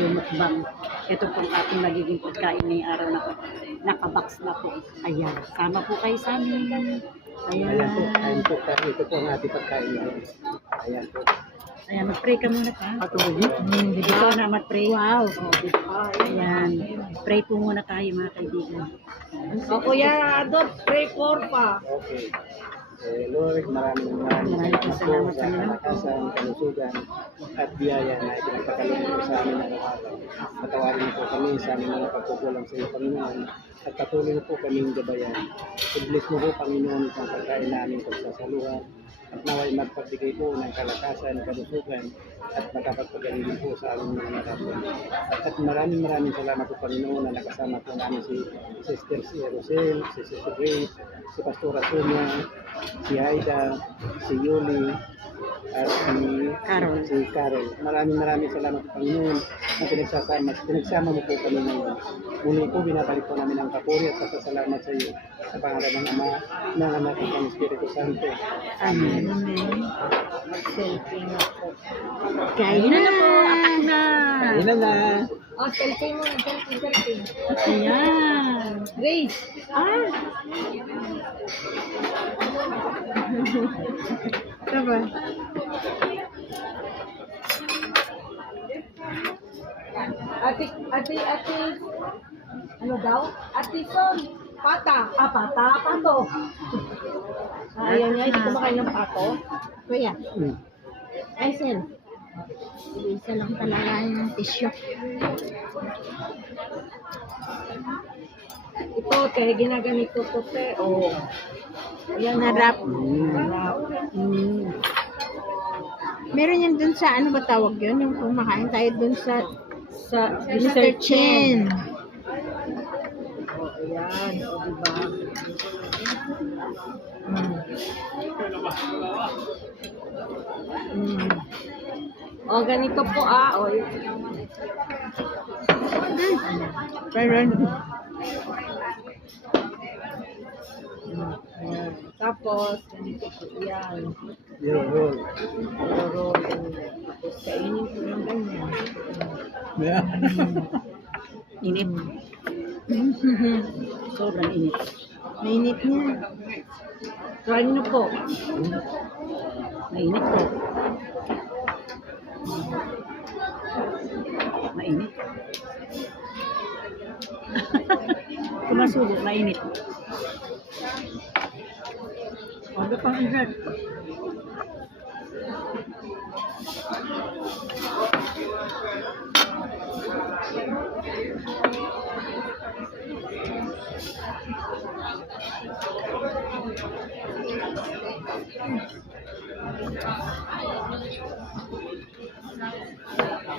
tayo mukbang. Ito pong ating magiging pagkain ngayong araw na nakabox na po. Ayan, sama po kayo sa amin. Ayan po, Ayan. ayan po. Ito po ang ating pagkain ngayon. Ayan po. Ayan, mag-pray ka muna pa. Patulogin? Dito na mag-pray. Wow. Ayan, pray po muna tayo mga kaibigan. O Kuya Adot, pray for pa. Okay. Lord, maraming Salamat salamat po sa kalakasan, kalusugan, at biyaya na ipinagpakalunan po sa amin araw-araw. Patawarin niyo po kami sa aming mga pagkukulang sa iyo, Panginoon, at patuloy niyo po kaming gabayan. I-bless mo po, Panginoon, itong pagkain namin pagsasaluhan, at naway magpagbigay po ng kalakasan, kalusugan, at makapagpagaling po sa aming mga narasyon. At maraming salamat po, Panginoon, na nakasama po namin si Sister si Rosel, si Sister Grace, si Pastora Sonia, si Aida, si Yuli, at si Carol. Maraming salamat po, Panginoon, na pinagsama mo po kami ngayon. Muli po, binabalik po namin ang kapuri at pasasalamat sa iyo sa pangalan ng Ama, ng Anak at ng Espiritu Santo. Amen. Selfie na po. Kain na po, atak na. Ayun na! O, selfie mo. Selfie. Ayan. Grace. Ito ba? Ate, ano daw? Ate Son, pata. Pato. Ayan nga, hindi kumakain ng pato. Kuya. Ay, Sen. Isa lang talaga yung tissue. Ito, te, ginaganito to, te. Oh. Ayan, Narap. Meron yan dun sa, ano ba tawag yun? Yung kumakain tayo dun sa Mr. Chen. Chen. Oh, ayan. O, diba? O, ganito po, O, Meron. ayan. Tapos, ganito po yan. Yun. Pero, tapos kainin ko ng ganyan. Init. Sobrang init. Mainit niya. Try nyo po. Mainit po. Mainit. Kumasubo, mainit. Ano pang init?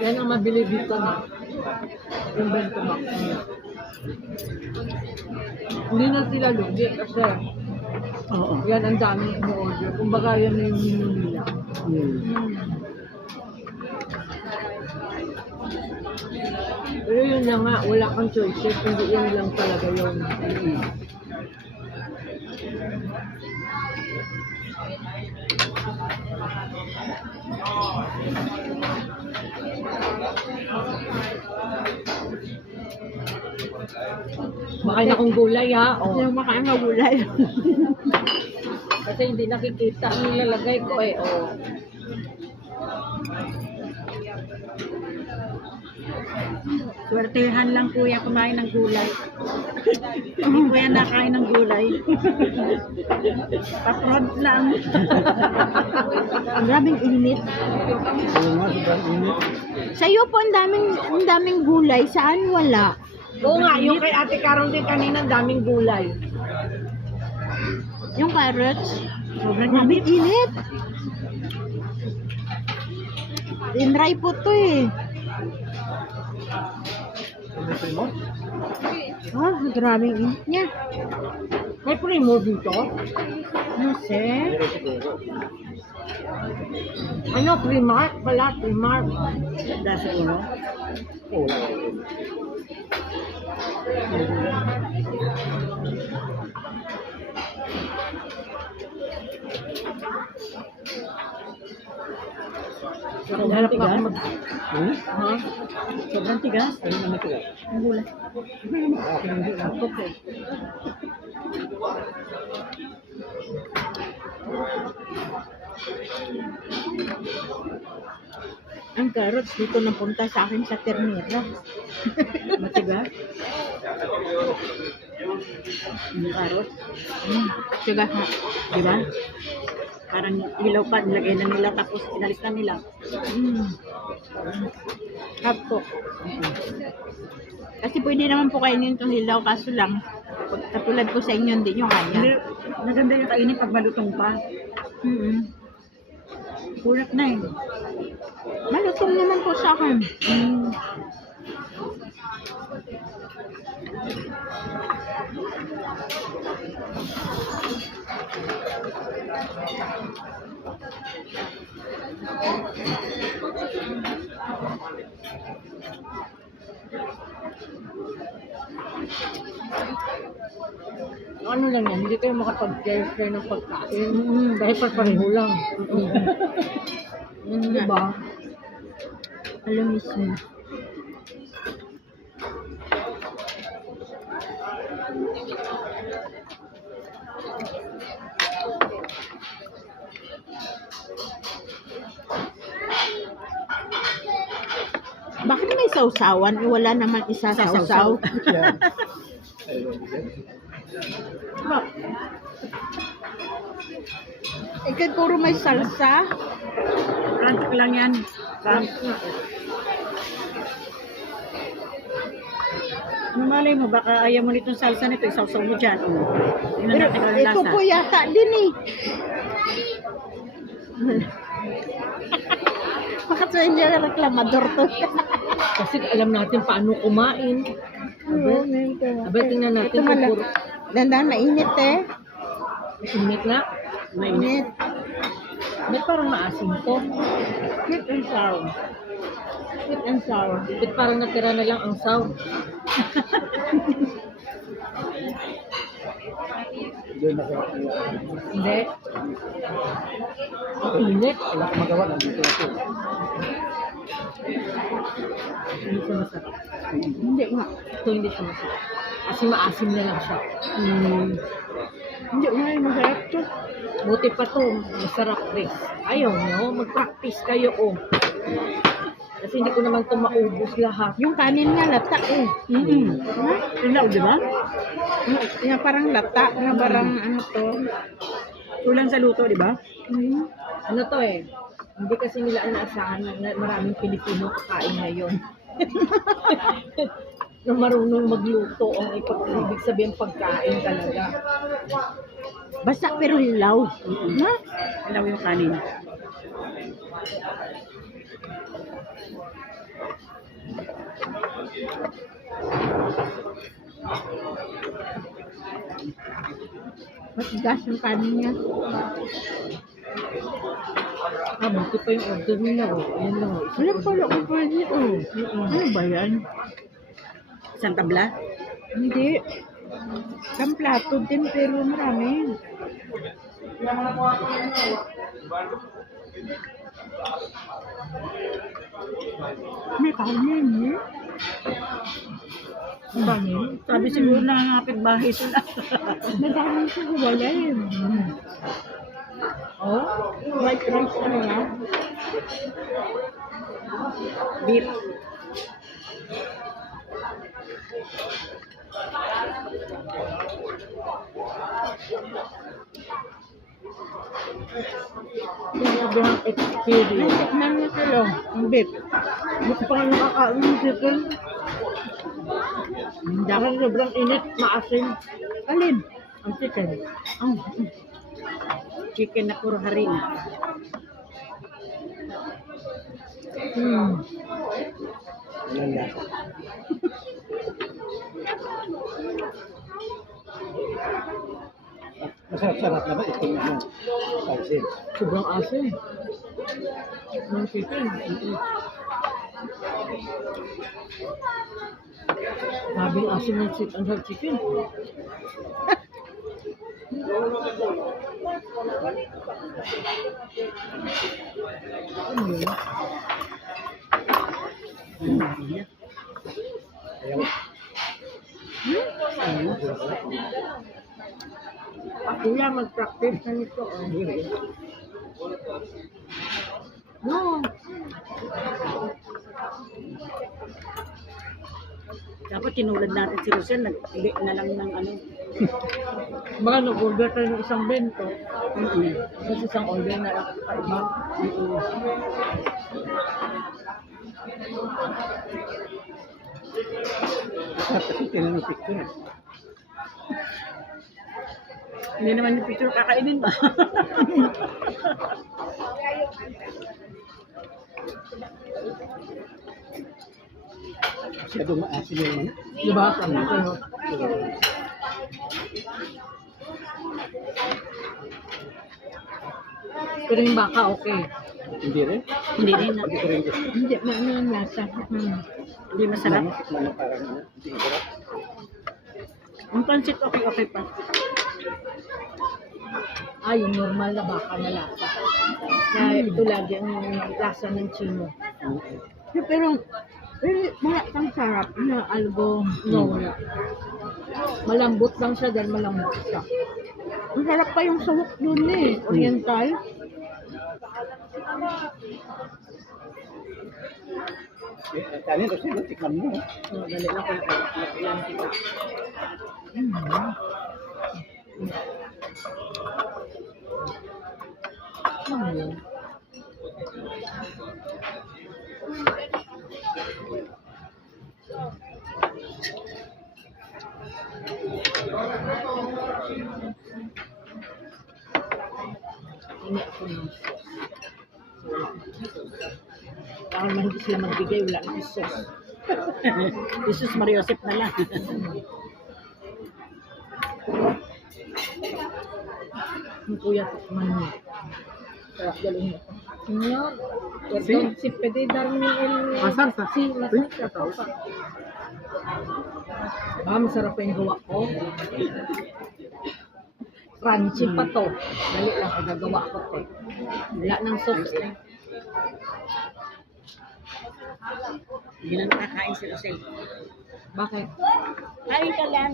Yan ang mabili dito na. Yung Bentomax. Hindi na sila lugi kasi Oo. yan ang daming in-order. Kumbaga yan na yung menu nila. Pero yun na nga, wala kang choices. Hindi yan lang talaga yun. Makain akong gulay ha. Oh. Yung makain magulay. Kasi hindi nakikita ang nilalagay ko eh. Oh. Swertehan lang kuya kumain ng gulay. Hindi kuya nakain ng gulay. Paprod lang. Ang grabing init. Ayun nga, sobrang init. Sa'yo po, ang daming gulay. Saan wala? Oo nga, yung kay Ate Carol din kanina, ang daming gulay. Yung carrots. Sobrang Grabing init. init. Tinry po to eh. Grabing init niya. May primo dito? No, sir. Pero siguro. Ano, Primark pala, Primark. Ganda siguro. Oo, wala. Sobrang tigas? Hmm? Ha? Sobrang tigas? Ano naman ito? Ang gulay. Okay. Ang carrots dito napunta sa akin sa ternera. Matigas? Yung karot. Tiga ha. Di ba? Parang ilaw pa, nilagay na nila tapos inalis na nila. Apo. Kasi pwede naman po kainin itong hilaw, kaso lang, pag katulad ko sa inyo, hindi nyo Hindi, kaya. maganda yung kainin pag malutong pa. Kulat na eh. Malutong naman po sa akin. Ano lang yan, hindi kayo makapag-share ng pagkain. Dahil pareho lang. Yun nga. Diba? Alam mismo. Bakit may sausawan? Eh, wala naman isa sausaw. Yan. Ayun, yan. Ikaw puro may salsa. Ranch lang yan. Ranch. Ano malay mo, baka ayaw mo nitong salsa nito, isawsaw mo dyan. Tingnan Pero natin kung ano ito lasa. po yata din eh. Bakit sa inyo na reklamador to? Kasi alam natin paano kumain. Aba, tingnan natin Ito kung mala. puro Dandan mainit eh. init nga. Mainit. Mainit. Ba't parang maasim to? Sweet and sour. Sweet and sour. Ba't parang natira na lang ang saw? Doon ako. Hindi. Ang init. Wala akong magawa. Nandito ako. Hindi siya masarap. Hindi nga. Ito hindi siya masarap. Kasi maasim na lang siya. Hindi nga yung masarap to. Buti pa to, masarap rin. Ayaw nyo, mag-practice kayo oh. Kasi hindi ko naman ito maubos lahat. Yung kanin nga lata eh. Ilaw, di ba? Yung parang lata na parang ano to. Kulang sa luto, di ba? Ano to eh, hindi kasi nila inaasahan na maraming Pilipino kakain ngayon. Na marunong magluto ang ibig sabihin pagkain talaga. Basta pero hilaw. Ha? Ilaw yung kanin. Matigas yung kanin niya. Buti pa yung order nila oh. Ayan lang oh. Wala pala ko pwede oh. Ano ba yan? Isang tabla? Hindi. Isang plato din pero marami. May kanin eh. Kanin? Sabi siguro nangangapit bahay sila. Madami siya wala eh. Oh? White rice ano yan? Beef. Sobrang experience. Natikman mo sila. Ang beef. Buti pa nga nakakain ng chicken. Dahil sobrang init, maasim. Alin? Ang chicken. Oh. Chicken na puro harina. Anong lasa? Masarap-sarap na ba itong ano? Pansin. Sobrang asim. Ng chicken. Sabing asim ng chicken. Ayaw. Kuya, mag-practice na nito. No. Dapat tinulad natin si Rosel, nag-ili na lang ng ano. Baka nag-order tayo ng isang bento. Tapos isang order na lang kaiba. Kasi tinanong picture. Hindi naman yung picture kakainin ba? Masyado maasin yung ano. Diba? Sabi ko, no? Pero yung baka, okay. Hindi rin. Hindi rin. Hindi ko rin gusto. Hindi, ano yung lasa. Hindi masarap. Ano, parang ano, hindi sarap. Yung pancit okay pa. Ah, yung normal na baka na lasa. Na ito lagi ang lasa ng chino. Pero, wala kang sarap na algo. No, wala. Malambot lang siya dahil malambot siya. Ang sarap pa yung sahok dun eh. Oriental. Kanin kasi tikman mo. So, dali lang ko lang kita. Ano yun? Ini ako ng sauce. Baka naman hindi sila magbigay, wala ng sauce. Jesus Mariosep na lang. Yung kuya, tikman mo. Sarap galing ito. Senyor, perdón, si pwede darme el... Masarsa. Si, masarsa. Ah, masarap pa yung gawa ko. Crunchy pa to. Dali lang ako gagawa ko to. Wala ng sauce eh. Hindi na nakakain si Rosel. Bakit? Kain ka lang.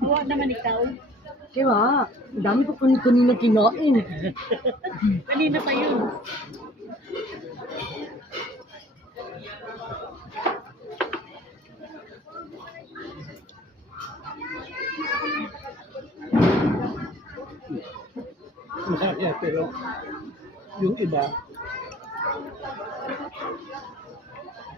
Huwag naman ikaw. Kaya, ang dami ko kanina kinain. Kanina pa yun. Masarap yan, pero yung iba,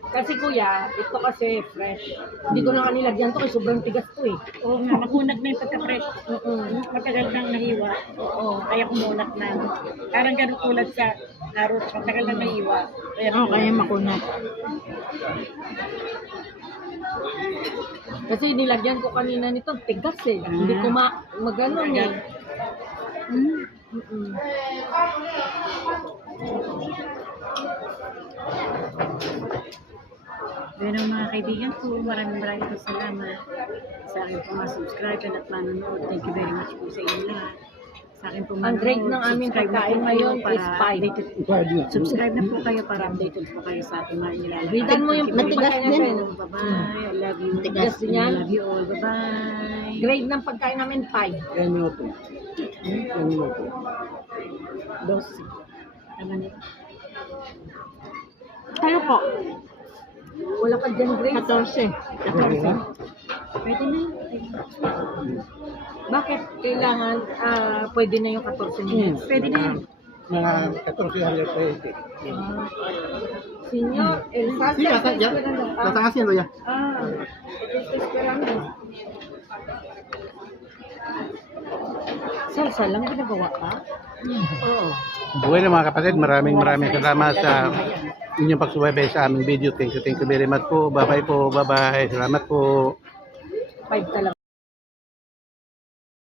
Kasi kuya, ito kasi fresh. Hindi ko na kanilagyan to kasi sobrang tigas to eh. Oo nga, makunag na yung pagka-fresh. Oo. Matagal nang nahiwa. Oo. Kaya kumunat na. Parang ganun tulad sa carrots. Matagal nang nahiwa. Kaya Oo, kaya makunat. Kasi nilagyan ko kanina nito, tigas eh. Hindi ko magano eh. Mm-mm. Pero mga kaibigan ko, maraming po salamat sa aking po mga subscriber at manonood. Thank you very much po sa inyo lahat. Sa akin po Ang grade ng aming subscribe na pagkain po ngayon kayo is 5. updated. Subscribe na po kayo para updated po kayo sa ating mga nilalagay. Readan mo yung Thank you very matigas much. din. Bye-bye. I love you. Matigas din yan. I love you all. Bye-bye. Grade ng pagkain namin 5. yan minuto. Yan minuto. 12. Tama na. Kayo po, Wala ka dyan grade. 14. Pwede na yun. Bakit kailangan pwede na yung 14 minutes? Pwede na yun. Mga 14 pwede. Senyor, el salsa Sí, está ya, esperando. lo están haciendo ya. Está esperando. Salsa lang ginagawa ka? Oo. Bueno mga kapatid, maraming salamat sa inyong pagsubaybay sa aming video. Thank you very much po. Bye-bye po. Bye-bye. Salamat po. 5 talaga.